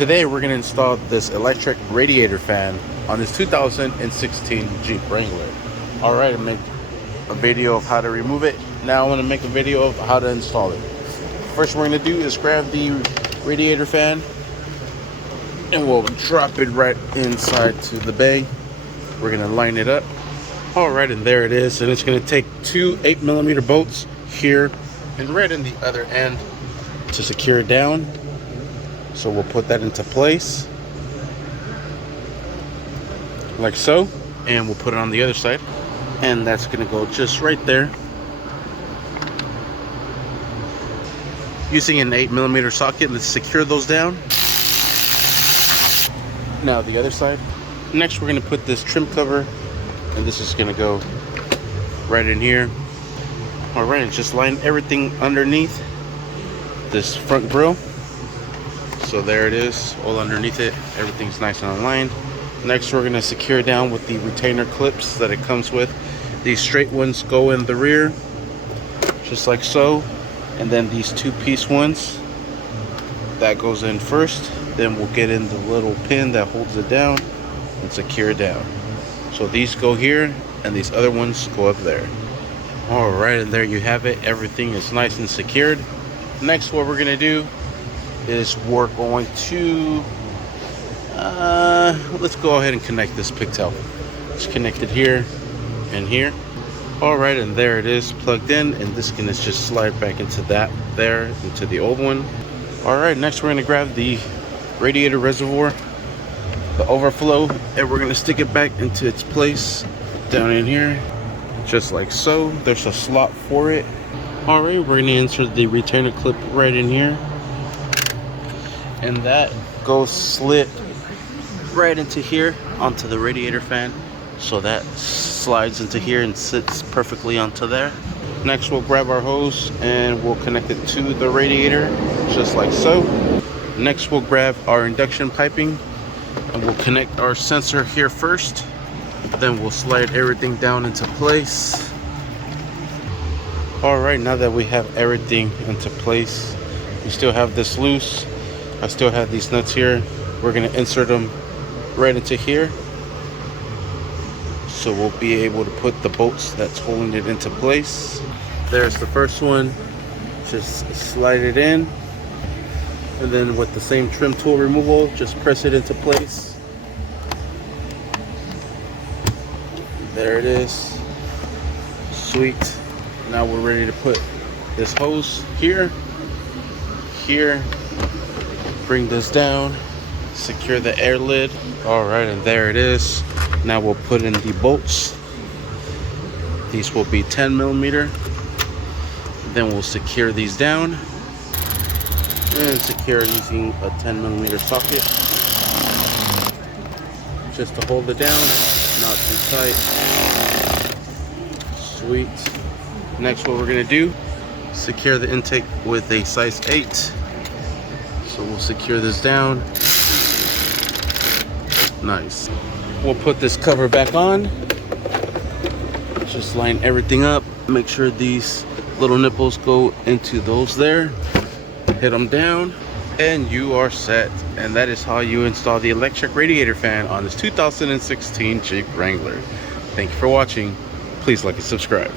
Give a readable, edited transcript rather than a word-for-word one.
Today we're going to install this electric radiator fan on this 2016 Jeep Wrangler. Alright, I made a video of how to remove it. Now I want to make a video of how to install it. First what we're going to do is grab the radiator fan and we'll drop it right inside to the bay. We're going to line it up. Alright, and there it is. And it's going to take two 8mm bolts here and right in the other end to secure it down. So we'll put that into place like so, and we'll put it on the other side, and that's going to go just right there using an 8mm socket. Let's secure those down. Now the other side. Next we're going to put this trim cover, and this is going to go right in here. Alright, and just line everything underneath this front grill. So there it is, all underneath it. Everything's nice and aligned. Next we're going to secure down with the retainer clips that it comes with. These straight ones go in the rear just like so, and then these two-piece ones, that goes in first. Then we'll get in the little pin that holds it down and secure it down. So these go here and these other ones go up there. Alright, and there you have it. Everything is nice and secured. Next what we're going to do is we're going to let's go ahead and connect this pigtail. It's connected here and here. Alright, and there it is plugged in, and this can just slide back into that there, into the old one. Alright, next we're going to grab the radiator reservoir, the overflow, and we're going to stick it back into its place down in here just like so. There's a slot for it. Alright, we're going to insert the retainer clip right in here, and that goes slit right into here onto the radiator fan, so that slides into here and sits perfectly onto there. Next we'll grab our hose and we'll connect it to the radiator just like so. Next we'll grab our induction piping and we'll connect our sensor here first, then we'll slide everything down into place. Alright, now that we have everything into place, we still have this loose. I still have these nuts here. We're going to insert them right into here, so we'll be able to put the bolts that's holding it into place. There's the first one. Just slide it in, and then with the same trim tool removal, just press it into place. There it is. Sweet. Now we're ready to put this hose here, bring this down, secure the air lid. Alright, and there it is. Now we'll put in the bolts. These will be 10mm. Then we'll secure these down and secure using a 10mm socket just to hold it down, not too tight. Sweet. Next what we're going to do, secure the intake with a size 8. So we'll secure this down. Nice. We'll put this cover back on. Just line everything up. Make sure these little nipples go into those there. Hit them down and you are set. And that is how you install the electric radiator fan on this 2016 Jeep Wrangler. Thank you for watching. Please like and subscribe.